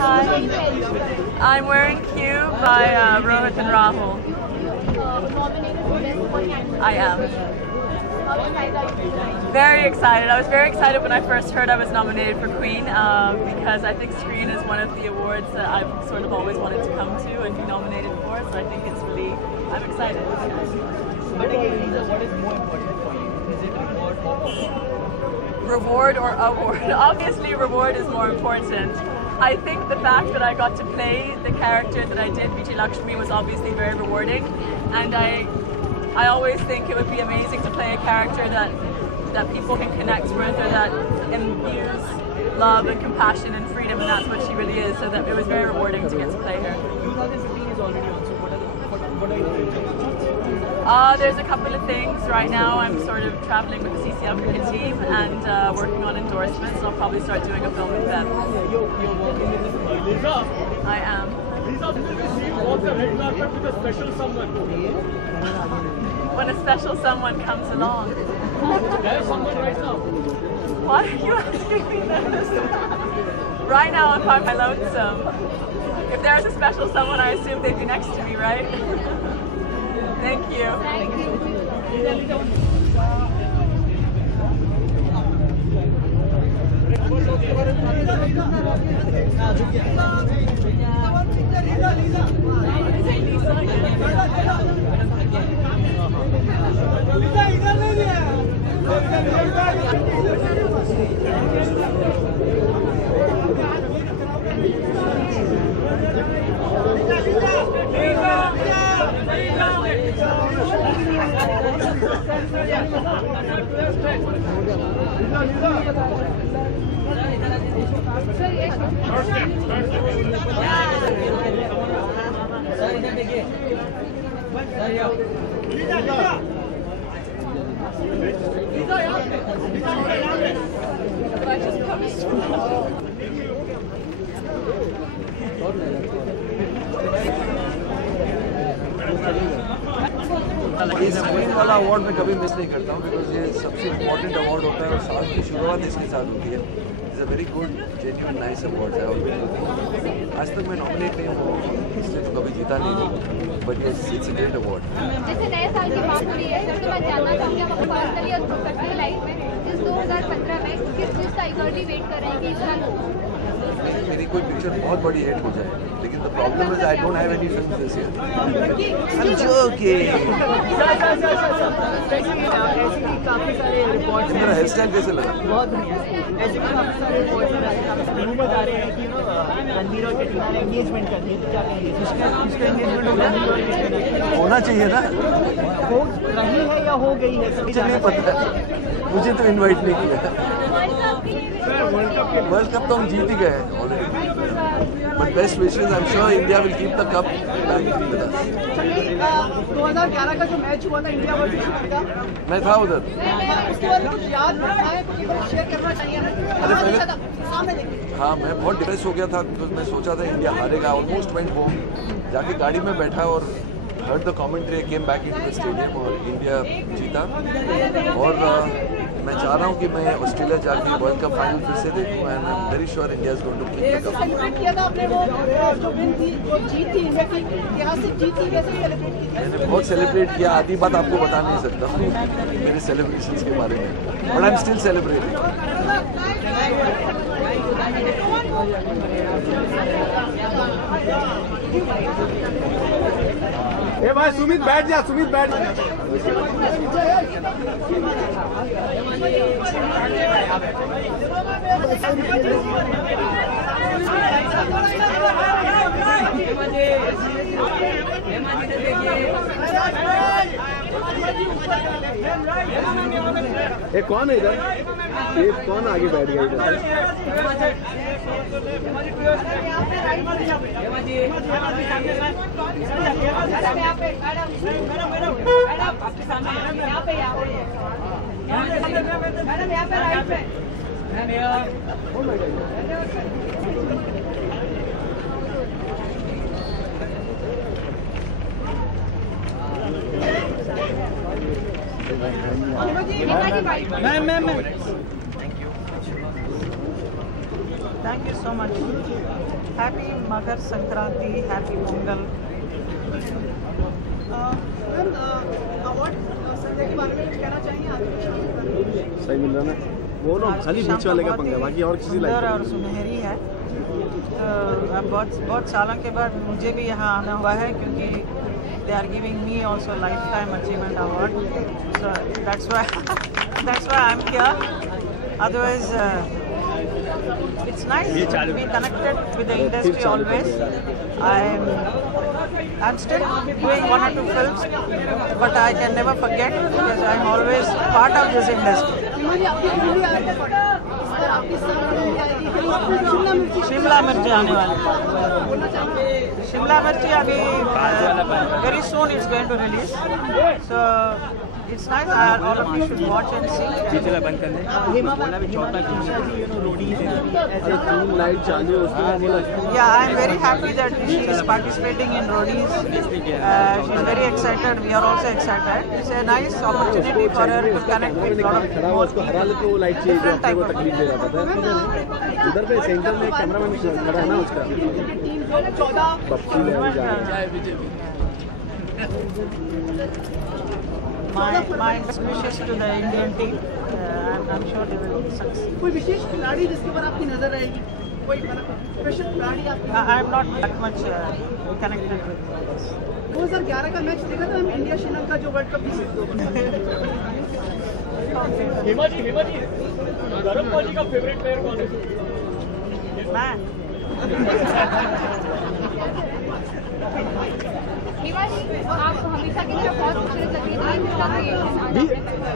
Hi. I'm wearing Q by Rohit and Rahul. I am. Very excited. I was very excited when I first heard I was nominated for Queen because I think Screen is one of the awards that I've sort of always wanted to come to and be nominated for. So I think it's really, I'm excited. But again, Lisa, what is more important for you? Is it reward or award? Reward or award? Obviously reward is more important. I think the fact that I got to play the character that I did, Vijay Lakshmi, was obviously very rewarding, and I always think it would be amazing to play a character that people can connect with, or that imbues love and compassion and freedom, and that's what she really is, so that it was very rewarding to get to play her. 2015 is already on, so what are you doing? There's a couple of things. Right now I'm sort of traveling with the CCL cricket team and working on endorsements. I'll probably start doing a film with them. You're working with Lisa. I am. Lisa, will we see you walk the red carpet with a special someone? When a special someone comes along. There's someone right now. Why are you asking me this? Right now I'm quite lonesome. If there's a special someone, I assume they'd be next to me, right? Thank you. Thank you. इस screen वाला award मैं कभी miss नहीं करता हूँ because ये सबसे important award होता है और साल की शुरुआत इसके साथ होती है। It's a very good genuine nice award है और आज तक मैं नॉमिनेट नहीं हूँ, इसलिए तो कभी जीता नहीं हूँ, but it's a great award. जैसे नए साल की बात हो रही है, तो मैं जानना चाहूँगी आप अपनी पर्सनली और प्रोफेशनल लाइफ में इस 2015 में किस चीज़ का इगरली वेट कर रहे हैं कि इस साल हो? मेरी कोई पिक्चर बहुत बड़ी हिट हो जाए, लेकिन the problem is I don't have any film this year. I am joking. काफी सारे रिपोर्ट्स मेरा हेयर स्टाइल कैसे लगा? बहुत बढ़िया। ऐसे भी काफी सारे रिपोर्ट्स रूमर्स आ रहे हैं कि रणबीर और कटरीना ने एंगेजमेंट कर दी, तो क्या कहेंगे? किसका एंगेजमेंट होगा और किसका नहीं? होना चाहिए ना। हो रही है या हो गई है? मुझे नहीं पता, मुझे तो इनवाइट नहीं किया। वर्ल्ड कप तो हम जीत ही गए already, but best wishes. I am sure India will keep the cup back with us. 2011 का जो मैच हुआ था इंडिया वर्सेस श्रीलंका, मैं था उधर। उसके बाद कुछ याद है, कुछ शेयर करना चाहिए ना? अरे पहले हाँ, मैं बहुत डिप्रेस हो गया था बिकॉज मैं सोचा था इंडिया हारेगा। ऑलमोस्ट वेंट होम, जाके गाड़ी में बैठा और heard the commentary, I came back into the stadium और इंडिया जीता। और मैं चाह रहा हूँ कि मैं ऑस्ट्रेलिया जाके वर्ल्ड कप फाइनल फिर से देखूँ and I am very sure India is going to keep the cup. Celebrate किया था आपने वो जो विन थी, जो जीत थी इंडिया की, यहाँ से जीत थी, वैसे सेलिब्रेट की? मैंने बहुत सेलिब्रेट किया, आधी बात आपको बता नहीं सकता हूँ मेरे सेलिब्रेशंस के बारे में, but I am still celebrating. ए भाई सुमित बैठ जा, सुमित बैठ जा। ये कौन है इधर? ये कौन आगे बैठ गया इधर? Ma'am Thank you so much. Happy Makar Sankranti, Happy Pongal. Award Sanjay के बारे में कुछ कहना चाहेंगे आप? सही मिल रहा ना वो ना खाली बीच वाले का पंगा, बाकी और किसी लाइफ और सुनहरी है। अब बहुत सालों के बाद मुझे भी यहाँ आना हुआ है, क्योंकि they are giving me also lifetime achievement award, so that's why I'm here. Otherwise it's nice to be connected with the industry always. I'm still doing 1 or 2 films, but I can never forget because I'm always part of this industry. Shimla मिर्ची आने वाली। शिमला मिर्ची अभी very soon it's going to release, so it's nice. All of you should watch and see. बोला भी चौथा light चालू है उसमें बोला। Yeah, I'm very happy that she is participating in Roadies. She's very excited. We are also excited. It's a nice opportunity for her to connect with a lot of खड़ा हुआ उसको हरा लेते वो लाइट चाहिए जो आपको तकलीफ दे रहा था। इधर पे सेंटर में कैमरामैन खड़ा है ना उसका बप्पी ले जा रहा है। My best wishes to the Indian team. I'm sure they will succeed. कोई विशेष खिलाड़ी जिसके ऊपर आपकी नजर रहेगी? कोई स्पेशल खिलाड़ी आपकी? I'm not that much connected with this. 2011 का मैच देखा था हम, इंडिया श्रीलंका जो वर्ल्ड कप हेमा जी गौरव पाजी का फेवरेट प्लेयर कौन है? मैं हिमा जी, आप हमेशा की तरह बहुत खूबसूरत लग रही थी।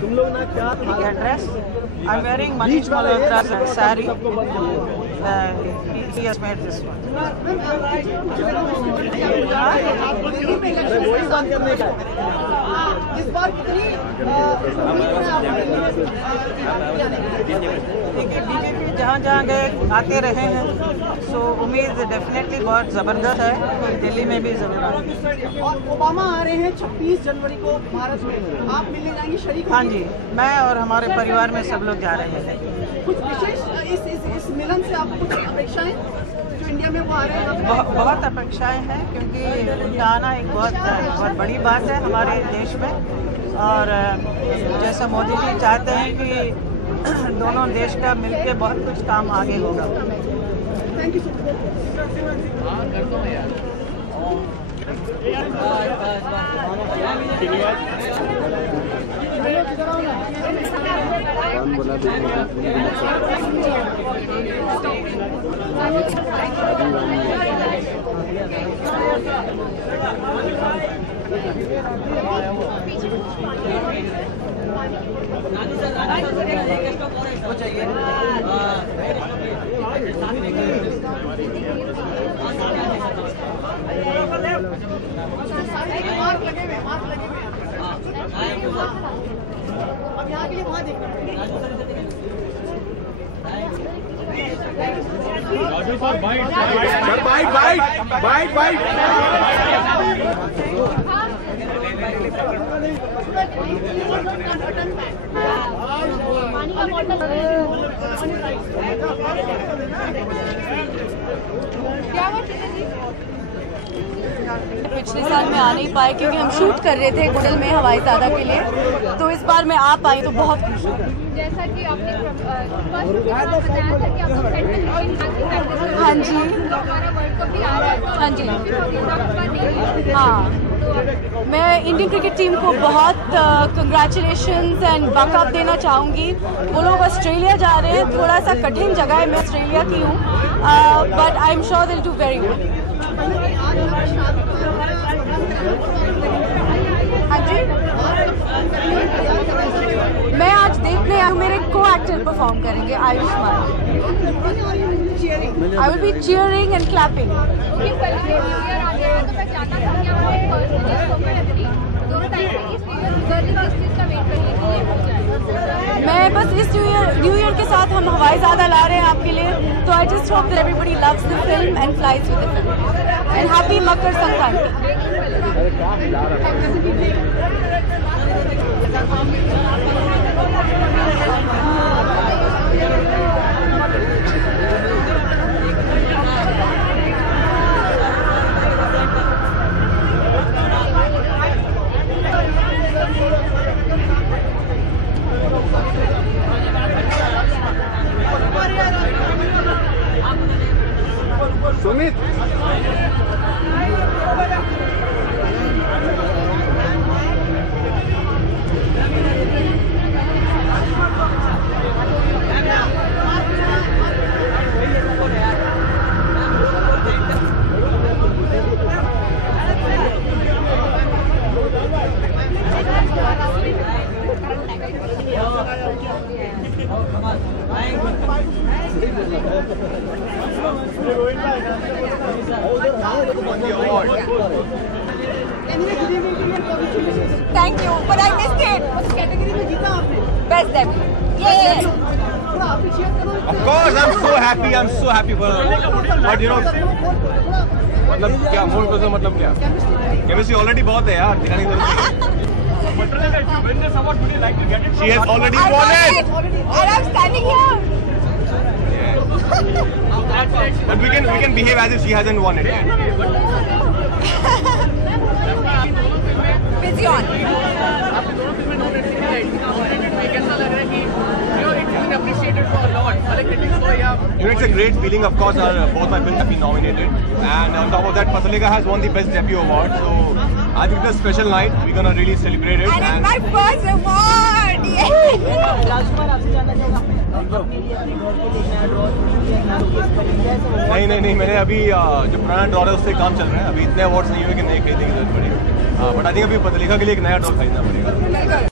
तुम लोग ना क्या dress. I'm wearing Manish Malhotra's saree. He has made this one. वही बात करने का इस बार कितनी देखिए बीजेपी जहाँ गए आते रहे हैं, सो उम्मीद डेफिनेटली बहुत ज़बरदस्त है, दिल्ली में भी ज़बरदस्त। और ओबामा आ रहे हैं 26 जनवरी को भारत में, आप मिलने जाएंगे शरीक? हाँ जी, मैं और हमारे परिवार में सब लोग जा रहे हैं। कुछ विशेष इस मिलन से आपको कुछ अपेक्षाएं जो इंडिया में वो आ रहे हैं? बहुत अपेक्षाएं हैं, क्योंकि उनका आना एक बहुत बड़ी बात है हमारे देश में, और जैसा मोदी जी चाहते हैं कि दोनों देश का मिलके बहुत कुछ काम आगे होगा। थैंक यू सो बोला अब यहाँ के लिए वहाँ देखना बाइट पिछले साल में आ नहीं पाए क्योंकि हम शूट कर रहे थे गुडल में हवाईजादा के लिए, तो इस बार मैं आ पाई तो बहुत खुश हूँ। जैसा कि आपने बताया था कि आप हाँ जी, हमारा वर्ल्ड कप भी आ रहा है। हाँ जी, हाँ, मैं इंडियन क्रिकेट टीम को बहुत कंग्रेचुलेशंस एंड बैकअप देना चाहूँगी। वो लोग ऑस्ट्रेलिया जा रहे हैं, थोड़ा सा कठिन जगह है, मैं ऑस्ट्रेलिया की हूँ, but I am sure they will do very good. हाँ जी, मैं आज देखने आई हूँ, मेरे को एक्टर परफॉर्म करेंगे Ayushman. I will be cheering and clapping. मैं बस इस न्यू ईयर के साथ हम हवाईजादा ला रहे हैं आपके लिए, तो I just hope that everybody loves the film and flies with the film and happy Makar Sankranti. Sumit Thank you, but I missed it. Best debut. Yeah. Of course, I'm so happy for her. But you know, मतलब क्या मूल को मतलब क्या? Chemistry already बहुत है यार, दिखाने की जरूरत नहीं। She has already won it. And I'm standing here. But we can behave as if she hasn't won it yet. Busy on. You know, it's a great feeling. Of course, both my films have been nominated, and on top of that, Pasalika has won the Best Debut Award. So I think it's a special night. We're gonna really celebrate it. And it's my first award. Yeah. नहीं मैंने अभी जो पुराना drawer है उससे काम चल रहा है. अभी इतने अवार्ड्स नहीं हुए कि नए खरीदने की जरूरत पड़ेगी. बट आई थिंक अभी पतलिका के लिए एक नया ड्रॉर खरीदना पड़ेगा.